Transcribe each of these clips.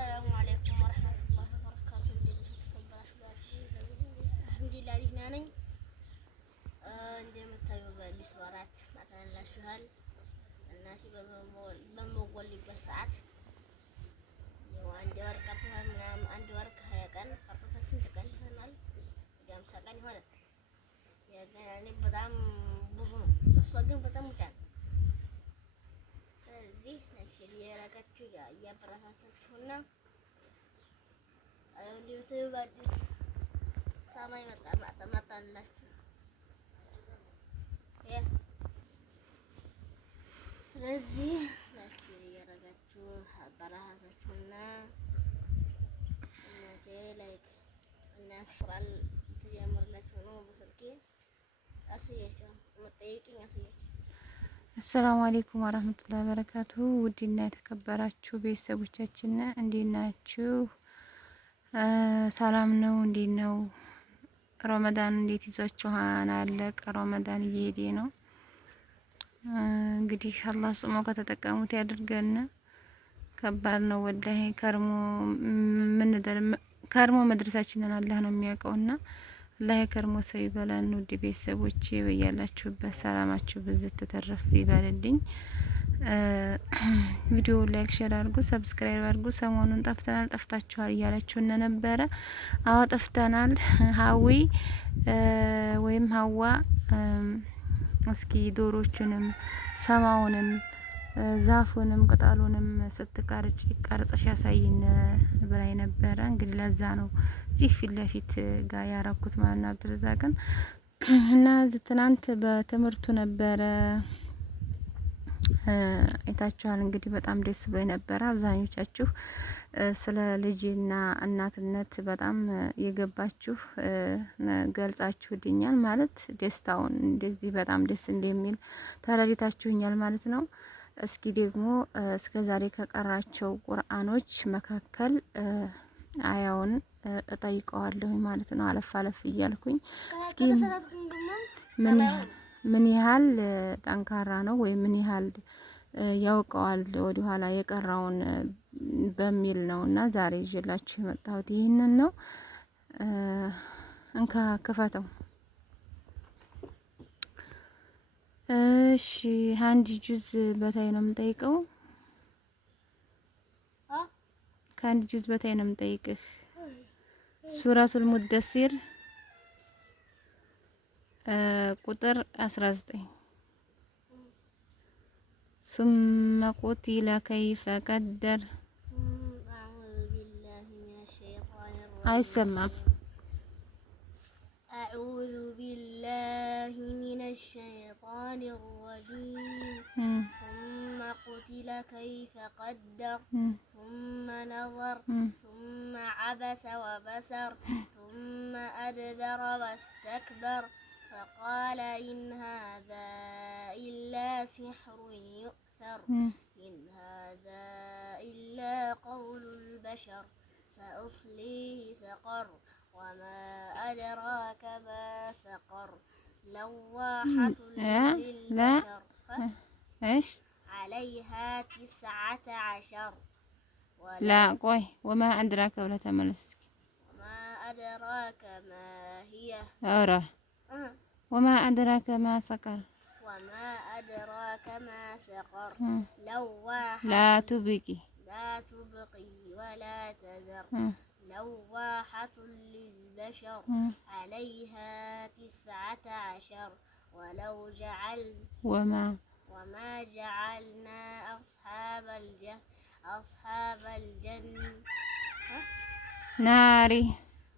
السلام عليكم ورحمة الله وبركاته. አልሐምዱሊላህ ደህና ነኝ። እንደምታየው በአዲስ ወራት ማታላችኋል። እናቴ በመወልድበት ሰዓት አንድ ወር ቀርቶታል ምናምን አንድ ወር ከ20 ቀን ቀርቶታል። ስንት ቀን ይሆናል? ወደ 50 ቀን ይሆናል። ያኔ በጣም ብዙ ነው። እሷ ግን በጣም ሙጫል። ስለዚህ ያረጋችሁ እያበረታታችሁና እንደምታዩ በአዲስ ሰማይ መጣላችሁ። ስለዚህ እያረጋችሁ አበረታታችሁና እናቴ ላይክ እናት ቁርአን ትጀምርላችሁ ነው። በስልኬ አስያቸው መጠየቅኝ አስያቸው። አሰላሙ አለይኩም ወራህመቱላሂ ወበረካቱ። ውድና የተከበራችሁ ቤተሰቦቻችን እንዴት ናችሁ? ሰላም ነው? እንዴት ነው? ረመዳን እንዴት ይዟችኋል? አለቀ። ረመዳን እየሄደ ነው። እንግዲህ አላህ ጾሞ ከተጠቀሙት ያድርገን። ከባድ ነው ወላሂ። ከርሞ መድረሳችንን አላህ ነው የሚያውቀውና አላህ የከርሞ ሰው ይበላል። ውድ ቤተሰቦቼ በያላችሁበት ሰላማችሁ ብዝት ተተረፍ ይበልልኝ። ቪዲዮ ላይክ ሼር አድርጉ፣ ሰብስክራይብ አድርጉ። ሰሞኑን ጠፍታችኋል እያላችሁ ነበረ። አዎ ጠፍተናል። ሀዊ ወይም ሀዋ እስኪ ዶሮቹንም ሰማውንም ዛፉንም ቅጠሉንም ቀርጸሽ ያሳይን ብላይ ነበረ። እንግዲህ ለዛ ነው እዚህ ፊት ለፊት ጋር ያረኩት ማለት ነው አብዱረዛቅን እና ትናንት በትምህርቱ ነበረ አይታችኋል። እንግዲህ በጣም ደስ ብሎኝ ነበረ። አብዛኞቻችሁ ስለ ልጅና እናትነት በጣም የገባችሁ ገልጻችሁልኛል። ማለት ደስታውን እንደዚህ በጣም ደስ እንደሚል ተረድታችሁኛል ማለት ነው። እስኪ ደግሞ እስከ ዛሬ ከቀራቸው ቁርአኖች መካከል አያውን እጠይቀዋለሁ ማለት ነው። አለፍ አለፍ እያልኩኝ እስኪ ምን ያህል ጠንካራ ነው ወይ ምን ያህል ያውቀዋል ወደ ኋላ የቀራውን በሚል ነውና ዛሬ ይዤላችሁ የመጣሁት ይህንን ነው። እንካ ክፈተው። እሺ አንድ ጁዝ በታይ ነው የምጠይቀው። ከአንድ ጁዝ በታይ ነው የምጠይቅህ። ሱረቱል ሙደሲር ቁጥር 19 ثم قتل كيف قدر አይሰማም። أعوذ بالله من الشيطان الرجيم ثم قتل كيف قدر ثم نظر ثم عبس وبسر ثم أدبر واستكبر فقال إن هذا إلا سحر يؤثر إن هذا إلا قول البشر سأصليه سقر وما أدراك ما سقر لواحة للبشر إيش عليها 19 لا قوي وما أدراك ولا تملسك وما أدراك ما هي أرى وما أدراك ما سقر وما أدراك ما سقر لواحة لا تبكي ولا تذر لواحة للبشر عليها 19 ولو وما جعلنا أصحاب الجنة ناري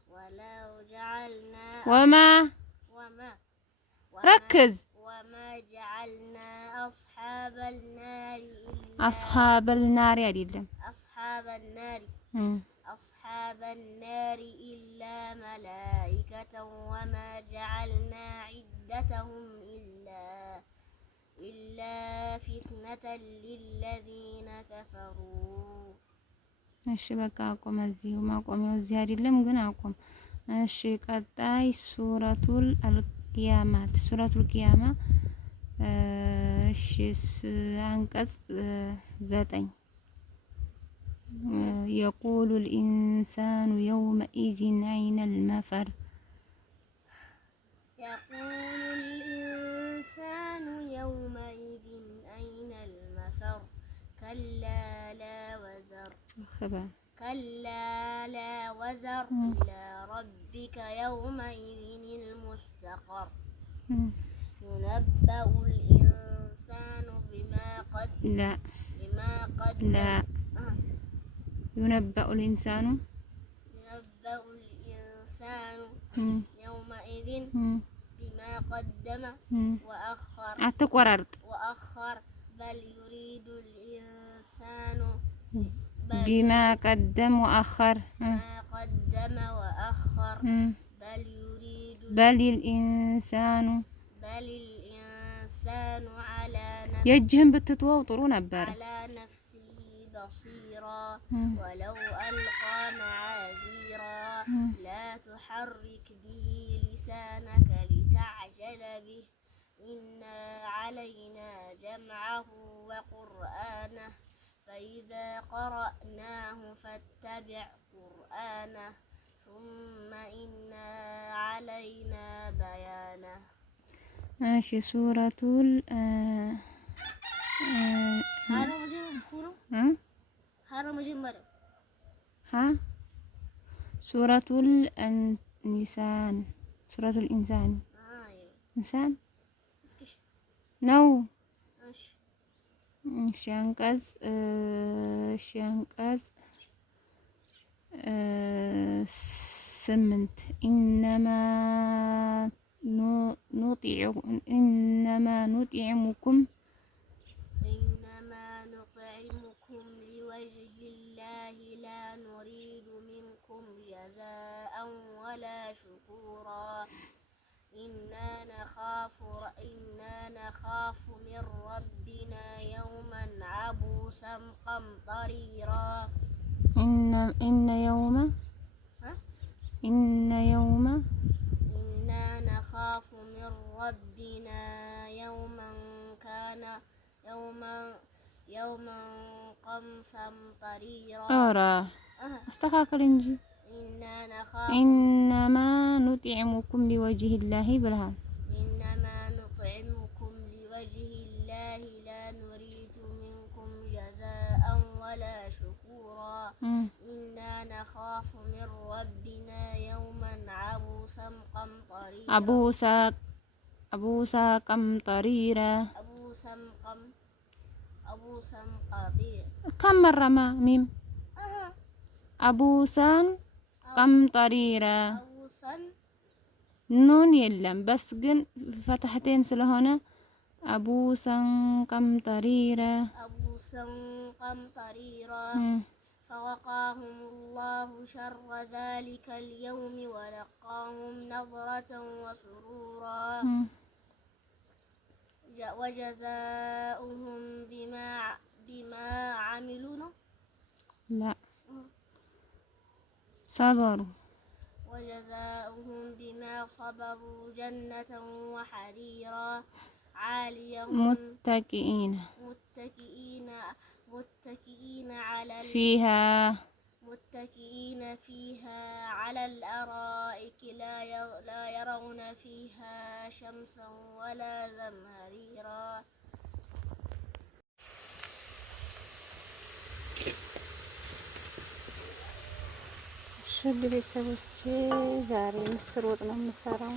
ولو جعلنا وما ركز وما جعلنا أصحاب النار አይደለም أصحاب النار إلا ملائكة وما جعلنا عدتهم إلا فتنة للذين كفروا እሺ በቃ አቆም። እዚሁ ማቆሚያው እዚህ አይደለም ግን አቆም። እሺ ቀጣይ ሱረቱል ቂያማ እሺ አንቀጽ 9 يقول الإنسان يومئذ أين المفر. يقول الإنسان يومئذ أين المفر. كلا لا وزر. خبر. كلا لا وزر إلى ربك يومئذ المستقر. ينبأ الإنسان بما قدم. لا. بما قدم. لا. ينبأ الإنسان. ينبأ الإنسان يومئذ بما قدم وأخر. أتقررت. وأخر. بل يريد الإنسان بما قدم وأخر. ما قدم وأخر. بل يريد. بل الإنسان. بل الإنسان على نفسه. يجهم بتتوه طرو نبر. على نفسه بصيرا. ولو ألقى معاذيرا. لا تحرك به لسانك لتعجل به. إن علينا جمعه وقرآنه. فإذا قرأناه فاتبع قرآنه. ثم إن علينا بيانه. ماشي. سورة ال ها سورة الإنسان. سورة الإنسان. إنسان نو شانقز سمنت. إنما نطعمكم لوجه الله لا نريد منكم جزاء ولا شكورا. إنا نخاف من ربنا يوما عبوسا قمطريرا. إنا نخاف من ربنا يوما قمصا طريرا. استقاكل انجي. إنما نطعمكم لوجه الله بالهان. إنما نطعمكم لوجه الله لا نريد منكم جزاء ولا شكورا. إنا نخاف من ربنا يوما عبوسا قمطريرا. عبوسا قمطريرا. كم مرة ما ميم أبوسا قمطريرا. نون يلم بس جن فتحتين سلهنا. أبوسا قمطريرا. فوقاهم الله شر ذلك اليوم ولقاهم نظرة وسرورا. وجزاؤهم بما عملوا. لا صبروا. وجزاؤهم بما صبروا جنة وحريرا. عاليهم متكئين فيها على الأرائك لا يرون فيها شمسا ولا زمهريرا. ውድ ቤተሰቦቼ ዛሬ ምስር ወጥ ነው የምሰራው።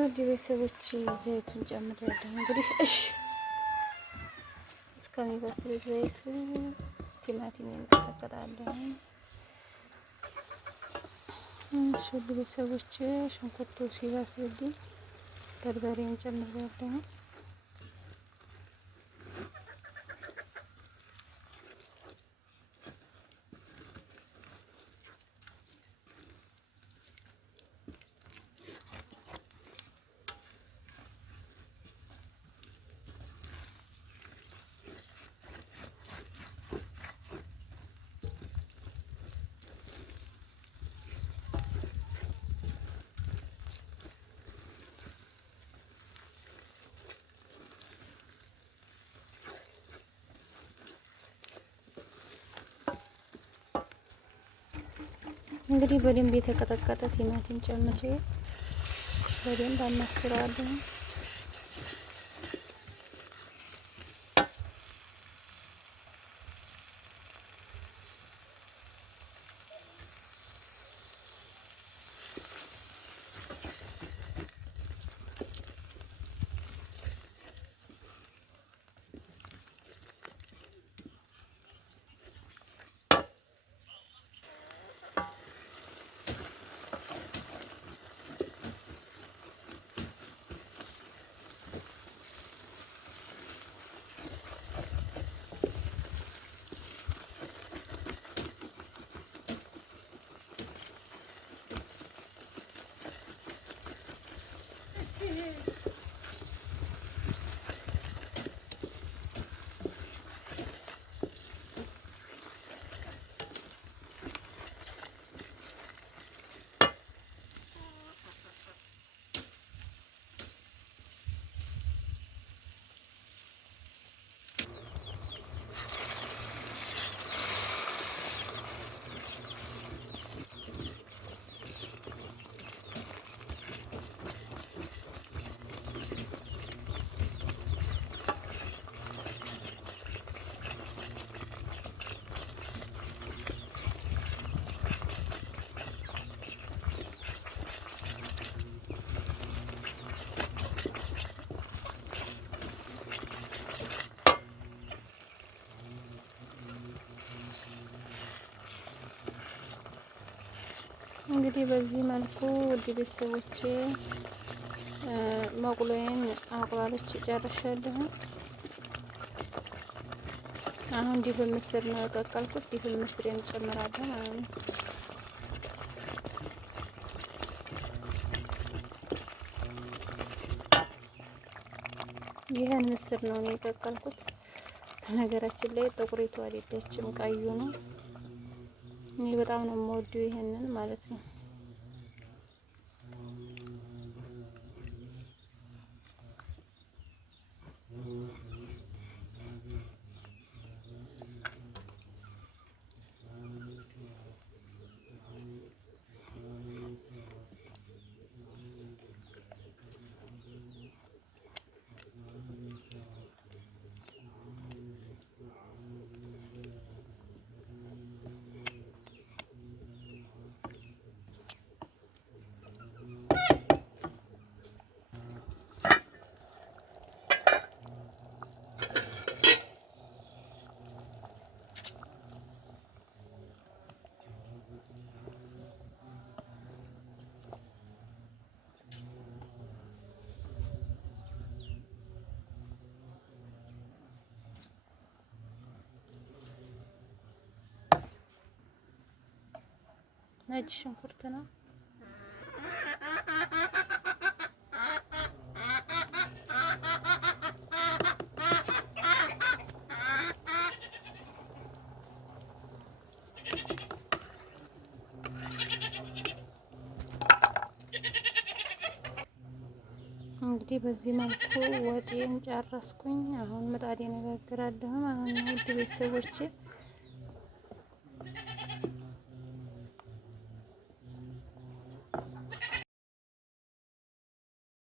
ውድ ቤተሰቦቼ ዘይቱን ጨምሬያለሁ። እንግዲህ እስከሚበስል ዘይቱ ቲማቲም እንቀቅላለሁ። ውድ ቤተሰቦቼ ሽንኩርቱ ሲበስልልኝ በርበሬን ጨምሬያለሁ። እንግዲህ በደንብ የተቀጠቀጠ ቲማቲም ጨምሬ በደንብ አማስለዋለሁ። እንግዲህ በዚህ መልኩ ውድ ቤተሰቦቼ መቁሎዬን አቁላልቼ ጨርሻለሁ። አሁን ድፍን ምስር ነው የቀቀልኩት። ድፍን ምስሬን እጨምራለሁ ማለት ነው። ይሄን ምስር ነው የቀቀልኩት። በነገራችን ላይ ጥቁሪቱ አይደለችም፣ ቀዩ ነው። እኔ በጣም ነው የምወደው ይሄንን ማለት ነው። ነጭ ሽንኩርት ነው። እንግዲህ በዚህ መልኩ ወጤን ጨረስኩኝ። አሁን ምጣዴን እጋግራለሁ። አሁን ውድ ቤተሰቦቼ